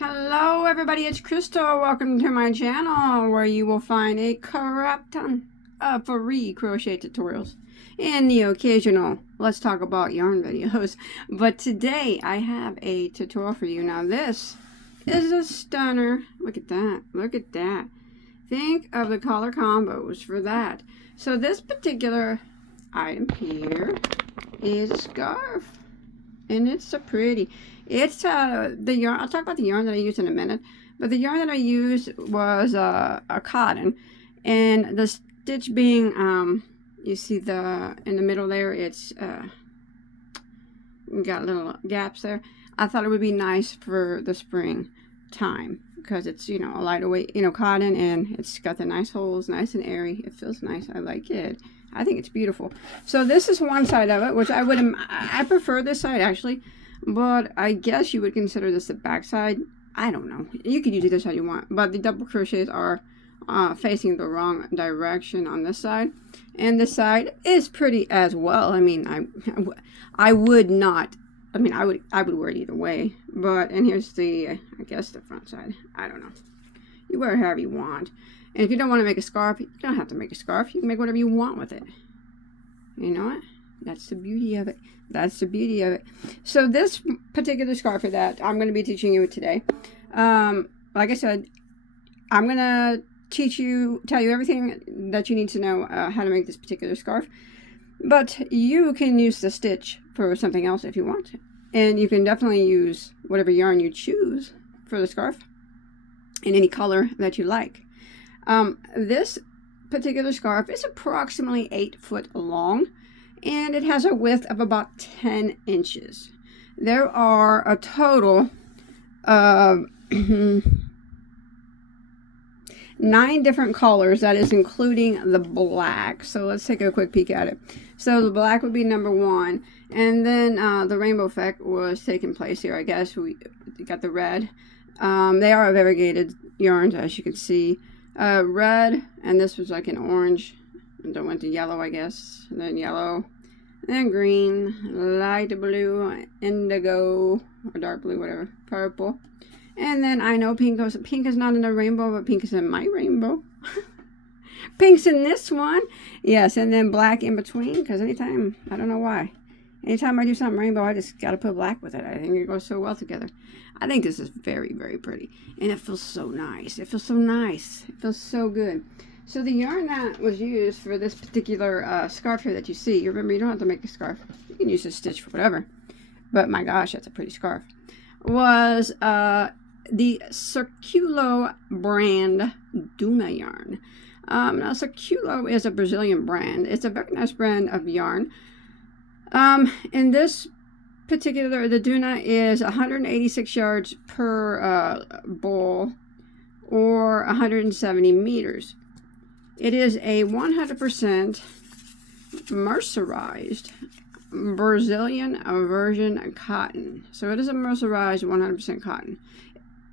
Hello everybody, it's Crystal. Welcome to my channel where you will find a crap ton of free crochet tutorials and the occasional let's talk about yarn videos. But today I have a tutorial for you. Now this is a stunner. Look at that. Look at that. Think of the color combos for that. So this particular item here is a scarf. And it's so pretty. It's the yarn. I'll talk about the yarn that I used in a minute. But the yarn that I used was a cotton, and the stitch being you see the in the middle there. It's got little gaps there. I thought it would be nice for the spring time because it's a lighter weight cotton, and it's got the nice holes, nice and airy. It feels nice. I like it. I think it's beautiful. So this is one side of it, which I prefer this side actually, but I guess you would consider this the back side. I don't know. You could use it this side you want, but the double crochets are facing the wrong direction on this side, and this side is pretty as well. I mean, I would not. I mean, I would wear it either way. But and here's the I guess the front side. I don't know. You wear it however you want. And if you don't want to make a scarf, you don't have to make a scarf. You can make whatever you want with it. You know what? That's the beauty of it. That's the beauty of it. So this particular scarf that I'm going to be teaching you today, like I said, I'm going to tell you everything that you need to know how to make this particular scarf. But you can use the stitch for something else if you want. And you can definitely use whatever yarn you choose for the scarf in any color that you like. This particular scarf is approximately 8 foot long, and it has a width of about 10 inches. There are a total of 9 different colors, that is including the black. So let's take a quick peek at it. So the black would be number 1, and then the rainbow effect was taking place here. I guess we got the red. They are variegated yarns, as you can see. Red, and this was like an orange, and then went to yellow, I guess, and then yellow, and then green, light blue, indigo, or dark blue, whatever, purple, and then I know pink is not in the rainbow, but pink is in my rainbow. Pink's in this one, yes, and then black in between, because anytime I do something rainbow, I just gotta put black with it. I think it goes so well together. I think this is very, very pretty, and it feels so nice. It feels so nice. It feels so good. So the yarn that was used for this particular scarf here that you see, you remember you don't have to make a scarf. You can use a stitch for whatever, but my gosh, that's a pretty scarf. Was the Circulo brand Duna yarn. Now Circulo is a Brazilian brand. It's a very nice brand of yarn. In this particular, the Duna is 186 yards per ball, or 170 meters. It is a 100% mercerized Brazilian virgin cotton. So it is a mercerized 100% cotton.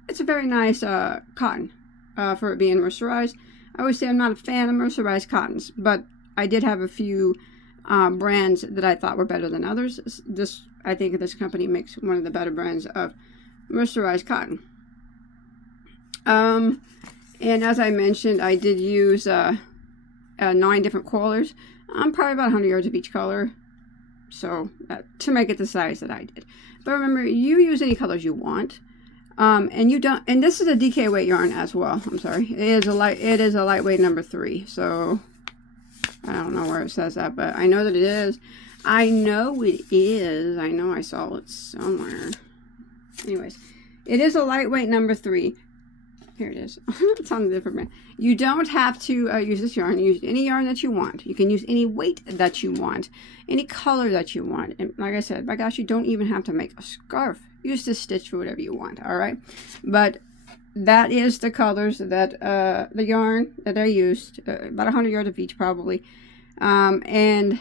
It's a very nice cotton for it being mercerized. I always say I'm not a fan of mercerized cottons, but I did have a few brands that I thought were better than others. I think this company makes one of the better brands of mercerized cotton. And as I mentioned, I did use 9 different colors. Probably about 100 yards of each color. So to make it the size that I did. But remember, you use any colors you want. And you don't. And this is a DK weight yarn as well. I'm sorry. It is a lightweight number 3. So I don't know where it says that, but I know that it is. I know it is. I know I saw it somewhere. Anyways, it is a lightweight number 3. Here it is. It's on a different brand. You don't have to use this yarn. Use any yarn that you want. You can use any weight that you want, any color that you want. And like I said, by gosh, you don't even have to make a scarf. Use this stitch for whatever you want. All right, but that is the colors that the yarn that I used. About 100 yards of each, probably. And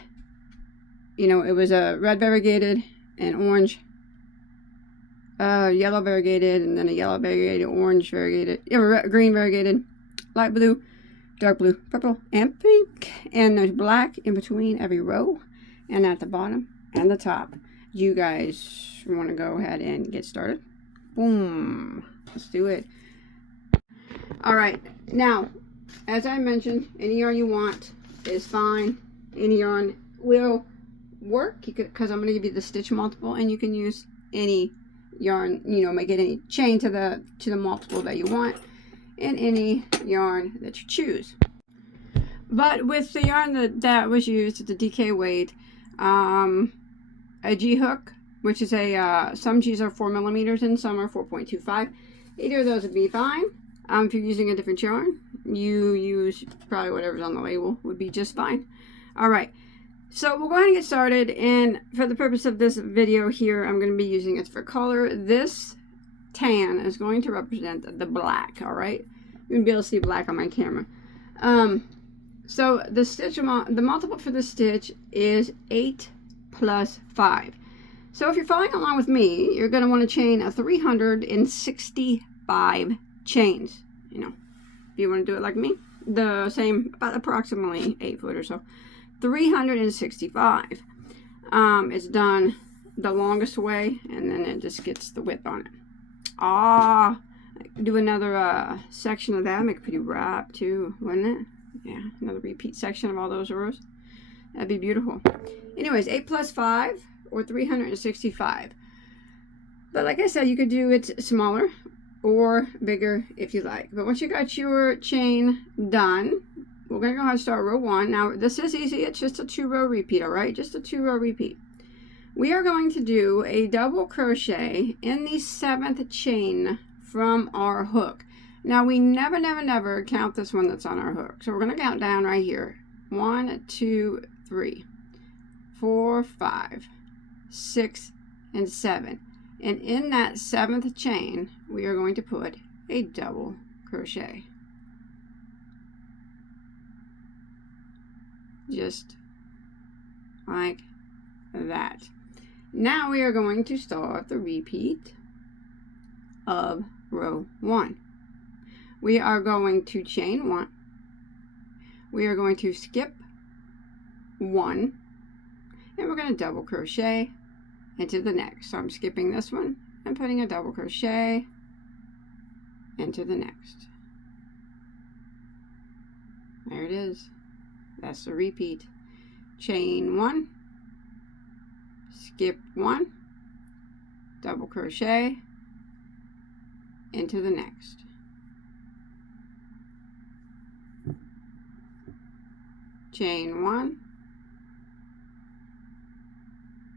it was a red variegated and orange, yellow variegated, and then a yellow variegated, orange variegated, green variegated, light blue, dark blue, purple, and pink. And there's black in between every row, and at the bottom and the top. You guys want to go ahead and get started? Boom. Let's do it. All right, now, as I mentioned, any yarn you want is fine. Any yarn will work, because I'm going to give you the stitch multiple, and you can use any yarn, you know, make it any chain to the multiple that you want, and any yarn that you choose. But with the yarn that was used, the DK weight, a G hook, which is some G's are 4 millimeters and some are 4.25. Either of those would be fine. If you're using a different yarn, you use probably whatever's on the label would be just fine. All right, so we'll go ahead and get started. And for the purpose of this video here, I'm going to be using it for color. This tan is going to represent the black. All right, you're gonna be able to see black on my camera. So the stitch the multiple for the stitch is 8 plus 5. So if you're following along with me, you're going to want to chain a 365 chains. You know, if you want to do it like me, the same, about approximately 8 foot or so. 365. It's done the longest way, and then it just gets the width on it. Do another section of that. Make a pretty wrap too, wouldn't it? Yeah, another repeat section of all those rows. That'd be beautiful. Anyways, 8 plus 5 or 365. But like I said, you could do it smaller or bigger if you like. But once you got your chain done, we're going to go ahead and start row 1. Now, this is easy. It's just a 2-row repeat, all right? Just a 2-row repeat. We are going to do a double crochet in the 7th chain from our hook. Now, we never count this one that's on our hook. So we're going to count down right here. 1, 2, 3, 4, 5, 6, and 7. And in that 7th chain, we are going to put a double crochet. Just like that. Now we are going to start the repeat of row 1. We are going to chain 1. We are going to skip 1, and we're going to double crochet into the next. So I'm skipping this one and putting a double crochet into the next. There it is. That's the repeat. Chain 1, skip 1, double crochet into the next. Chain 1,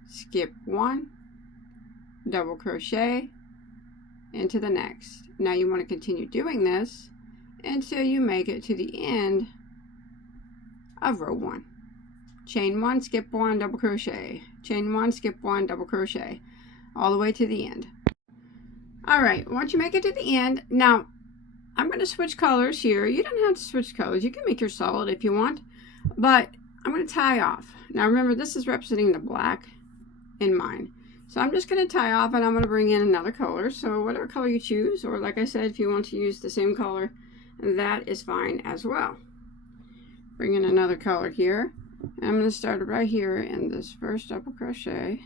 skip 1, double crochet into the next. Now you want to continue doing this until you make it to the end of row 1. Chain 1, skip 1, double crochet. Chain 1, skip 1, double crochet, all the way to the end. All right, once you make it to the end, now I'm going to switch colors here. You don't have to switch colors. You can make your solid if you want. But I'm going to tie off. Now remember, this is representing the black in mine. So I'm just going to tie off, and I'm going to bring in another color. So whatever color you choose, or like I said, if you want to use the same color, that is fine as well. Bring in another color here. And I'm going to start right here in this first double crochet.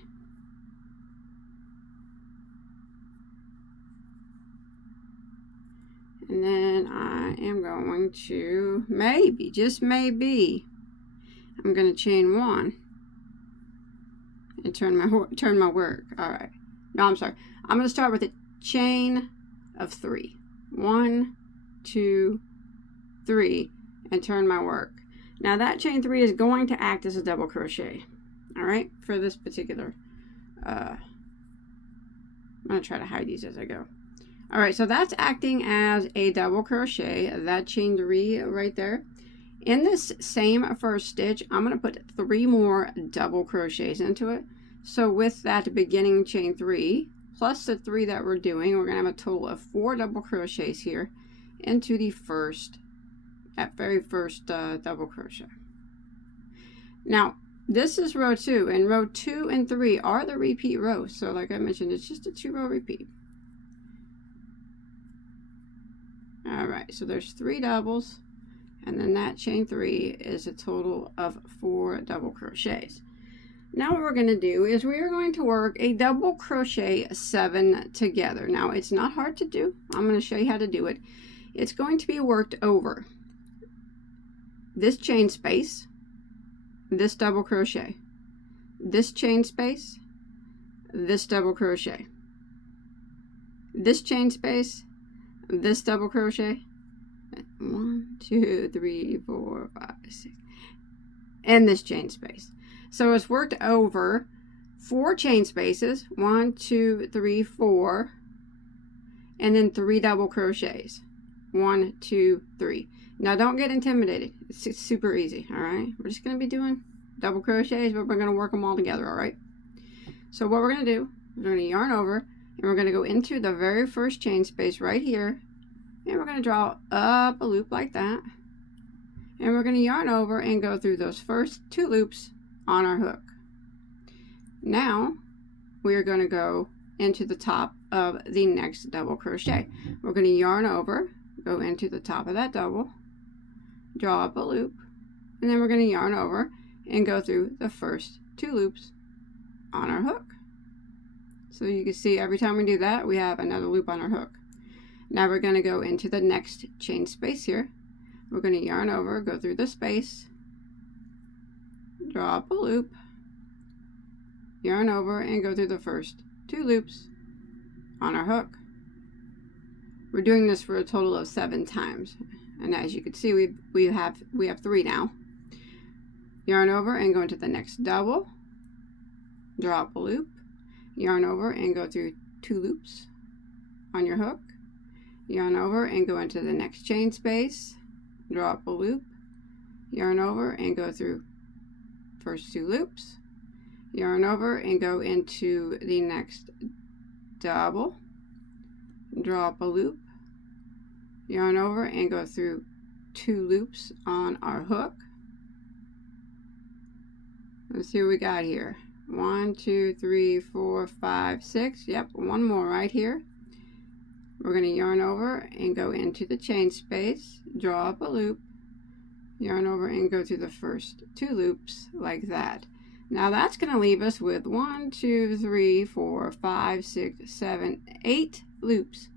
And then I am going to, maybe, just maybe, I'm going to chain 1 and turn my work. All right. No, I'm sorry. I'm going to start with a chain of 3. 1, 2, 3, and turn my work. Now that chain 3 is going to act as a double crochet. All right, for this particular. I'm going to try to hide these as I go. All right, so that's acting as a double crochet. That chain 3 right there. In this same first stitch, I'm going to put 3 more double crochets into it. So with that beginning chain 3 plus the 3 that we're doing, we're going to have a total of 4 double crochets here into the very first double crochet. Now this is row 2, and row 2 and 3 are the repeat rows. So like I mentioned, it's just a 2-row repeat. All right, so there's 3 doubles, and then that chain 3 is a total of 4 double crochets. Now what we're going to do is we are going to work a double crochet 7 together. Now it's not hard to do. I'm going to show you how to do it. It's going to be worked over this chain space, this double crochet, this chain space, this double crochet, this chain space, this double crochet, 1 2 3 4 5 6, and this chain space. So it's worked over 4 chain spaces, 1 2 3 4, and then 3 double crochets, 1 2 3. Now don't get intimidated, it's super easy. All right, we're just going to be doing double crochets, but we're going to work them all together. All right, so what we're going to do, we're going to yarn over, and we're going to go into the very first chain space right here, and we're going to draw up a loop like that, and we're going to yarn over and go through those first 2 loops on our hook. Now we are going to go into the top of the next double crochet. We're going to yarn over, go into the top of that double, draw up a loop, and then we're going to yarn over and go through the first 2 loops on our hook. So you can see every time we do that, we have another loop on our hook. Now we're going to go into the next chain space here. We're going to yarn over, go through the space, draw up a loop, yarn over, and go through the first 2 loops on our hook. We're doing this for a total of 7 times, and as you can see, we have 3 now. Yarn over and go into the next double, draw up a loop, yarn over and go through 2 loops on your hook, yarn over and go into the next chain space, draw up a loop, yarn over and go through first 2 loops, yarn over and go into the next double, draw up a loop, yarn over and go through 2 loops on our hook. Let's see what we got here. 1 2 3 4 5 6. Yep, one more right here. We're going to yarn over and go into the chain space, draw up a loop, yarn over and go through the first 2 loops like that. Now that's going to leave us with 1 2 3 4 5 6 7 8 loops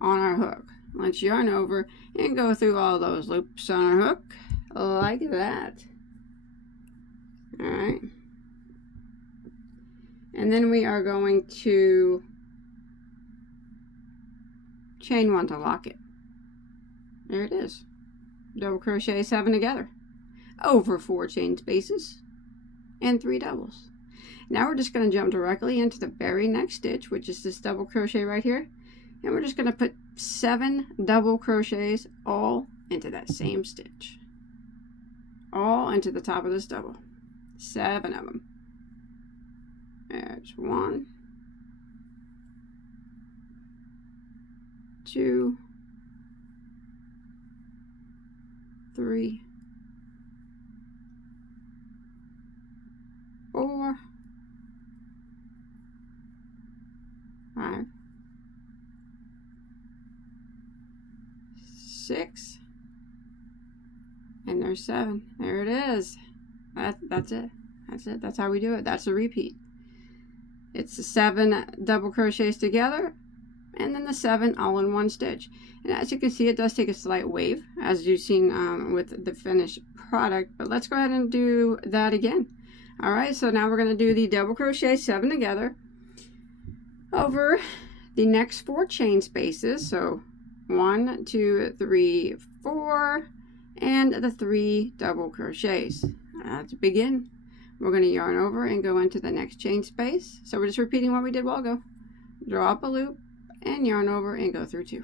on our hook. Let's yarn over and go through all those loops on our hook like that. All right, and then we are going to chain 1 to lock it. There it is. Double crochet 7 together over 4 chain spaces and 3 doubles. Now we're just going to jump directly into the very next stitch, which is this double crochet right here, and we're just going to put 7 double crochets all into that same stitch, all into the top of this double. 7 of them. There's 1 2 3 4 5 6, and there's 7. There it is. That's it. That's it. That's how we do it. That's a repeat. It's the 7 double crochets together, and then the 7 all in 1 stitch. And as you can see, it does take a slight wave, as you've seen with the finished product. But let's go ahead and do that again. All right, so now we're going to do the double crochet 7 together over the next 4 chain spaces. So 1 2 3 4, and the 3 double crochets. Let's begin. We're going to yarn over and go into the next chain space. So we're just repeating what we did a while ago. Draw up a loop and yarn over and go through 2.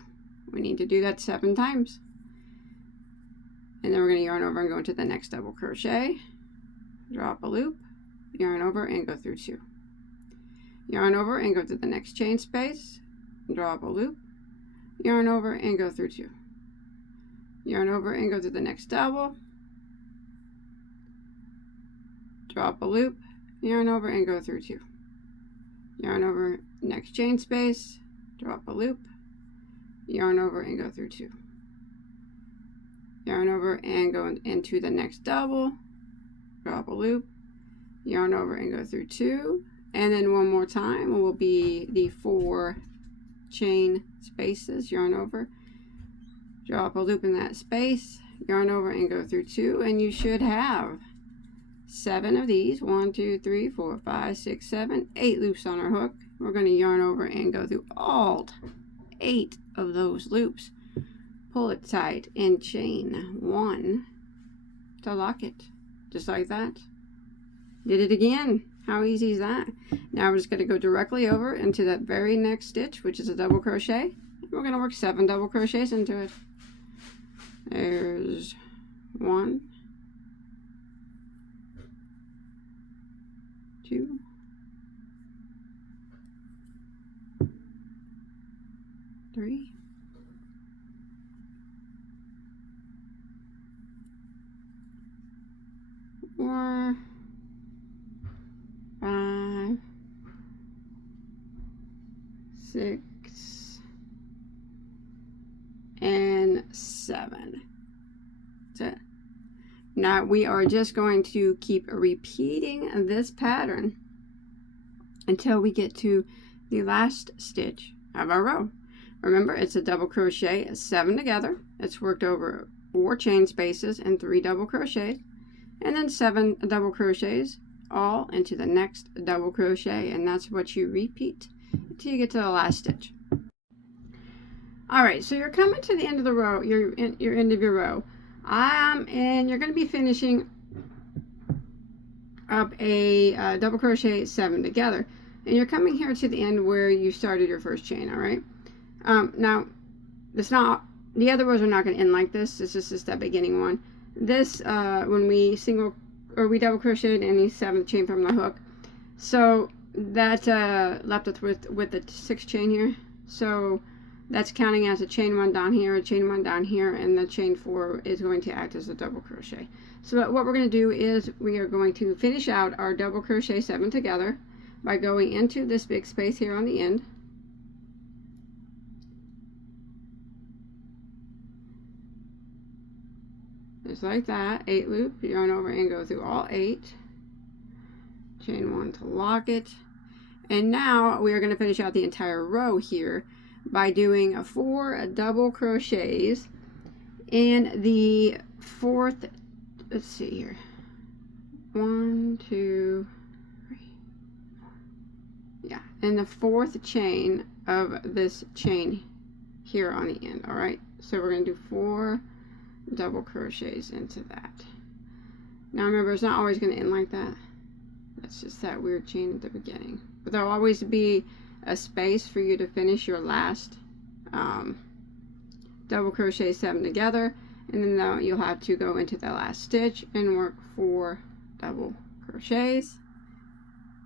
We need to do that 7 times. And then we're going to yarn over and go into the next double crochet, draw up a loop, yarn over and go through 2. Yarn over and go to the next chain space, draw up a loop, yarn over and go through 2. Yarn over and go to the next double, draw up a loop, yarn over and go through 2. Yarn over, next chain space, draw up a loop, yarn over and go through 2. Yarn over and go into the next double, draw up a loop, yarn over and go through 2, and then one more time will be the 4 chain spaces, yarn over, drop a loop in that space, yarn over and go through 2, and you should have 7 of these. 1, 2, 3, 4, 5, 6, 7, 8 loops on our hook. We're going to yarn over and go through all 8 of those loops. Pull it tight and chain 1 to lock it, just like that. Did it again. How easy is that? Now we're just going to go directly over into that very next stitch, which is a double crochet. We're going to work 7 double crochets into it. There's 1, 2, 3, 4, 5, 6, and 7. That's it. Now we are just going to keep repeating this pattern until we get to the last stitch of our row. Remember, it's a double crochet, 7 together. It's worked over 4 chain spaces and 3 double crochets, and then 7 double crochets all into the next double crochet, and that's what you repeat until you get to the last stitch. All right, so you're coming to the end of the row, your end of your row, and you're going to be finishing up a double crochet 7 together, and you're coming here to the end where you started your first chain. All right, now it's not, the other rows are not going to end like this. It's just that beginning one. This when we double crocheted in the 7th chain from the hook, so that left us with the 6th chain here. So that's counting as a chain 1 down here, a chain 1 down here, and the chain 4 is going to act as a double crochet. So what we're going to do is we are going to finish out our double crochet 7 together by going into this big space here on the end. Just like that, 8 loop, yarn over and go through all 8, chain 1 to lock it, and now we are going to finish out the entire row here by doing 4 double crochets in the 4th, let's see here, 1, 2, 3, yeah, in the 4th chain of this chain here on the end. All right, so we're going to do 4 double crochets into that. Now remember, it's not always going to end like that. That's just that weird chain at the beginning, but there'll always be a space for you to finish your last double crochet 7 together, and then you'll have to go into the last stitch and work 4 double crochets,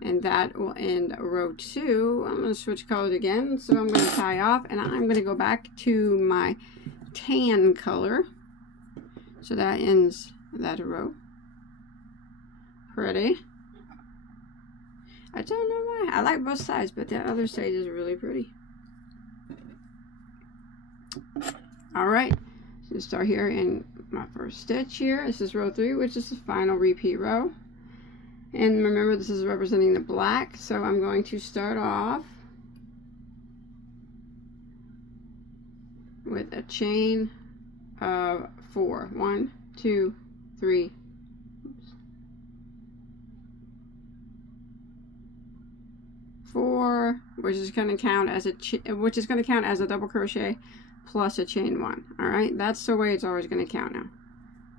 and that will end row 2. I'm going to switch colors again, so I'm going to tie off, and I'm going to go back to my tan color. So that ends that row. Pretty. I don't know why. I like both sides, but the other side is really pretty. Alright. So start here in my first stitch here. This is row 3, which is the final repeat row. And remember, this is representing the black. So I'm going to start off with a chain of 4. 1, 2, 3, 4, which is going to count as a double crochet plus a chain 1. All right, that's the way it's always going to count now.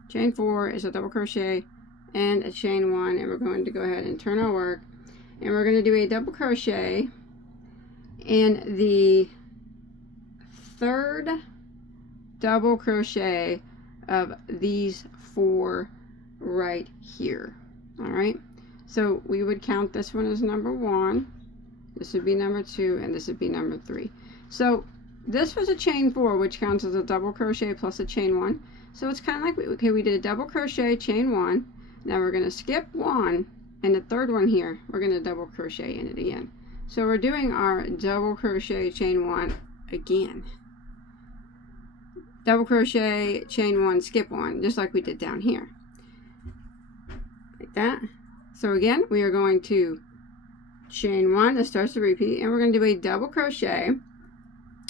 Chain 4 is a double crochet and a chain 1, and we're going to go ahead and turn our work, and we're going to do a double crochet in the 3rd double crochet of these 4 right here. All right, so we would count this one as number 1, this would be number 2, and this would be number 3. So this was a chain 4, which counts as a double crochet plus a chain 1. So it's kind of like we did a double crochet, chain 1. Now we're going to skip 1, and the 3rd one here we're going to double crochet in it again. So we're doing our double crochet, chain 1 again. Double crochet, chain 1, skip 1, just like we did down here. Like that. So again, we are going to chain 1 that starts the repeat, and we're going to do a double crochet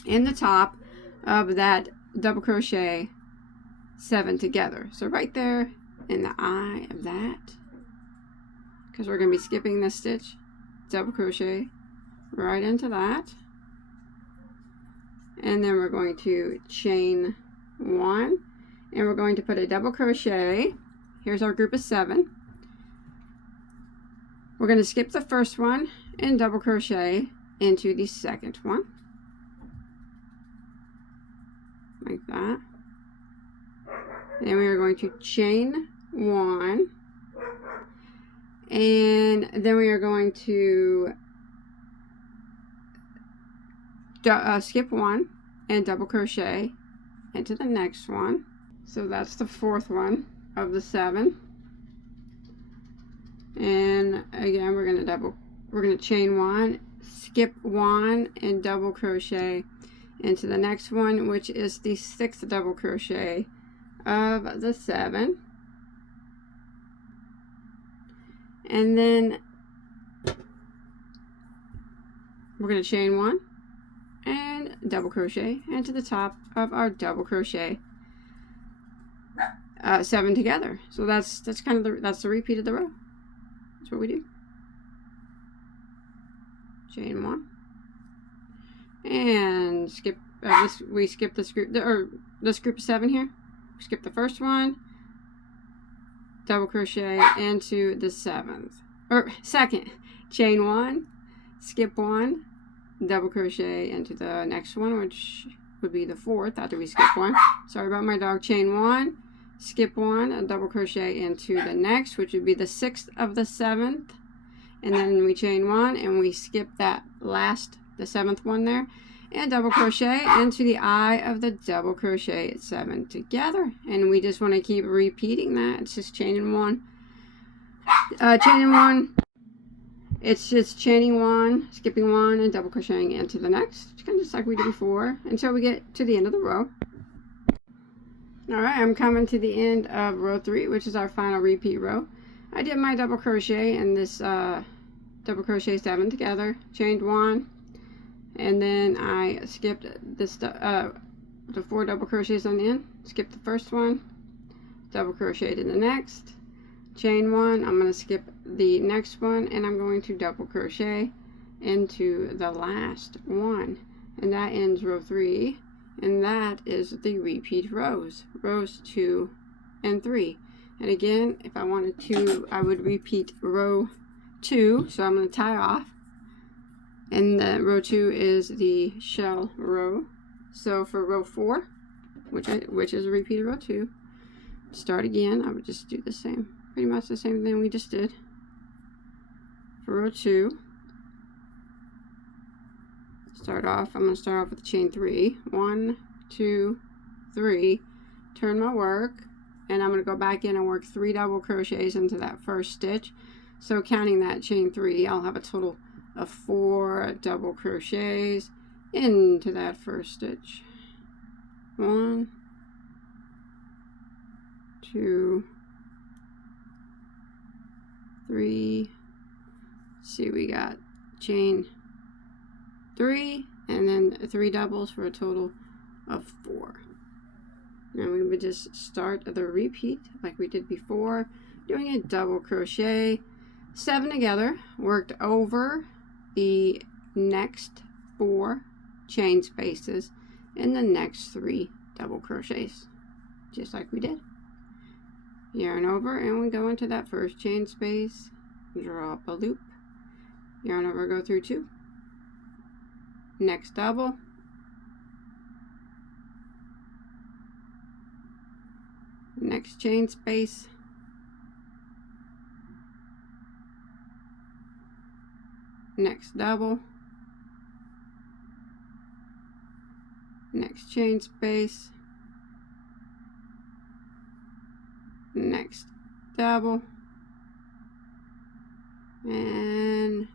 in the top of that double crochet 7 together. So right there in the eye of that, because we're going to be skipping this stitch, double crochet right into that, and then we're going to chain 1, and we're going to put a double crochet. Here's our group of 7. We're going to skip the first one and double crochet into the second one, like that. And we are going to chain 1, and then we are going to skip 1 and double crochet into the next one. So that's the 4th one of the 7. And again, we're going to chain 1, skip 1 and double crochet into the next one, which is the 6th double crochet of the 7. And then we're going to chain 1 and double crochet into the top of our double crochet 7 together. So that's kind of that's the repeat of the row. That's what we do. Chain 1 and skip. We skip this group, or this group of 7 here. We skip the first one, double crochet into the 7th or 2nd. Chain 1, skip 1, double crochet into the next one, which would be the 4th after we skip 1. Sorry about my dog. Chain 1, skip 1, a double crochet into the next, which would be the 6th of the 7th, and then we chain 1 and we skip that last, the 7th one there, and double crochet into the eye of the double crochet 7 together. And we just want to keep repeating that. It's just chaining 1, chaining 1. It's just chaining 1, skipping 1, and double crocheting into the next, kind of just like we did before, until we get to the end of the row. Alright, I'm coming to the end of row 3, which is our final repeat row. I did my double crochet in this double crochet 7 together, chained 1, and then I skipped this the 4 double crochets on the end, skipped the first one, double crocheted in the next, chain 1, I'm going to skip the next one, and I'm going to double crochet into the last one, and that ends row 3. And that is the repeat rows 2 and 3. And again, if I wanted to, I would repeat row 2. So I'm going to tie off, and the row 2 is the shell row. So for row 4, which is a repeat of row 2, start again. I would just do the same, pretty much the same thing we just did for row 2. I'm going to start off with chain 3. 1, 2, 3. Turn my work, and I'm going to go back in and work 3 double crochets into that first stitch. So counting that chain 3, I'll have a total of 4 double crochets into that first stitch. 1, 2, 3. See, we got chain 3 and then 3 doubles for a total of 4. And we would just start the repeat like we did before, doing a double crochet 7 together, worked over the next 4 chain spaces in the next 3 double crochets, just like we did. Yarn over, and we go into that first chain space, draw up a loop, yarn over, go through 2, next double, next chain space, next double, next chain space, next double, and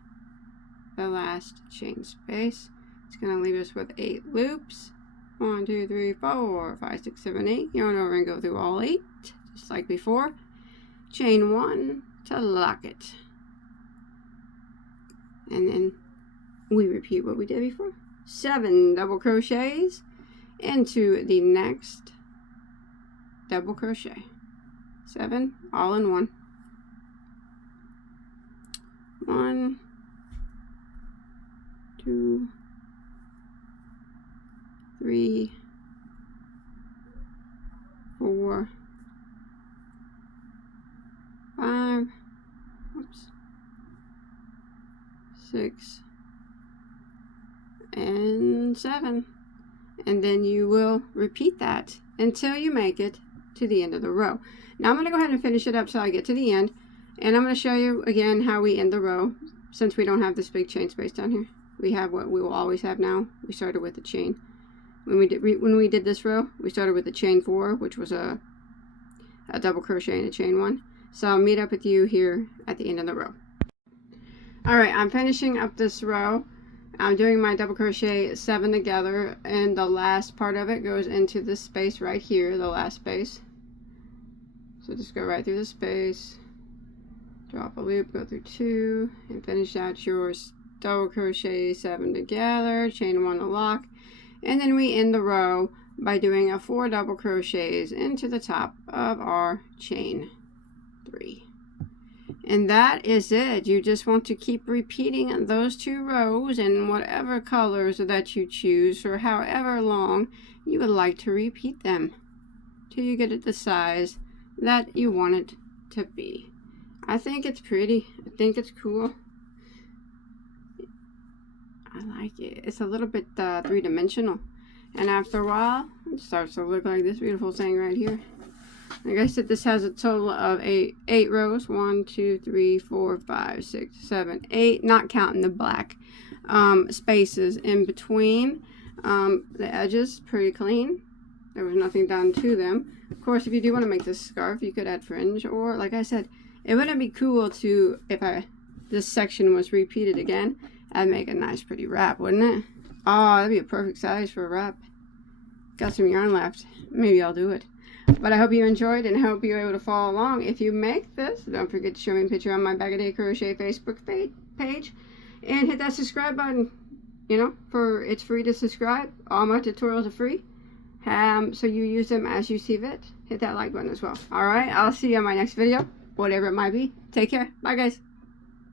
the last chain space. It's going to leave us with 8 loops. 1, 2, 3, 4, 5, 6, 7, 8. Yarn over and go through all 8, just like before. Chain 1, to lock it. And then we repeat what we did before. 7 double crochets into the next double crochet. 7 all in one. 1, 2, 3, 4, 5, oops, 6, and 7. And then you will repeat that until you make it to the end of the row. Now I'm going to go ahead and finish it up till I get to the end, and I'm going to show you again how we end the row. Since we don't have this big chain space down here, we have what we will always have now. We started with a chain. When we did this row, we started with a chain 4, which was a double crochet and a chain 1. So I'll meet up with you here at the end of the row. Alright, I'm finishing up this row. I'm doing my double crochet 7 together, and the last part of it goes into this space right here, the last space. So just go right through the space, drop a loop, go through 2, and finish out your double crochet 7 together, chain 1 to lock, and then we end the row by doing a 4 double crochets into the top of our chain 3. And that is it. You just want to keep repeating those 2 rows in whatever colors that you choose, or however long you would like to repeat them till you get it the size that you want it to be. I think it's pretty. I think it's cool. I like it. It's a little bit 3-dimensional, and after a while it starts to look like this beautiful thing right here. Like I said, this has a total of 8 rows. 1, 2, 3, 4, 5, 6, 7, 8, not counting the black spaces in between. The edges pretty clean. There was nothing done to them. Of course, if you do want to make this scarf, you could add fringe, or like I said, it wouldn't be cool to, if this section was repeated again, I'd make a nice pretty wrap, wouldn't it? Oh, that'd be a perfect size for a wrap. Got some yarn left. Maybe I'll do it. But I hope you enjoyed, and I hope you were able to follow along. If you make this, don't forget to show me a picture on my Bagoday Crochet Facebook page, and hit that subscribe button. You know, it's free to subscribe. All my tutorials are free. So you use them as you see fit. Hit that like button as well. Alright, I'll see you on my next video, whatever it might be. Take care. Bye, guys.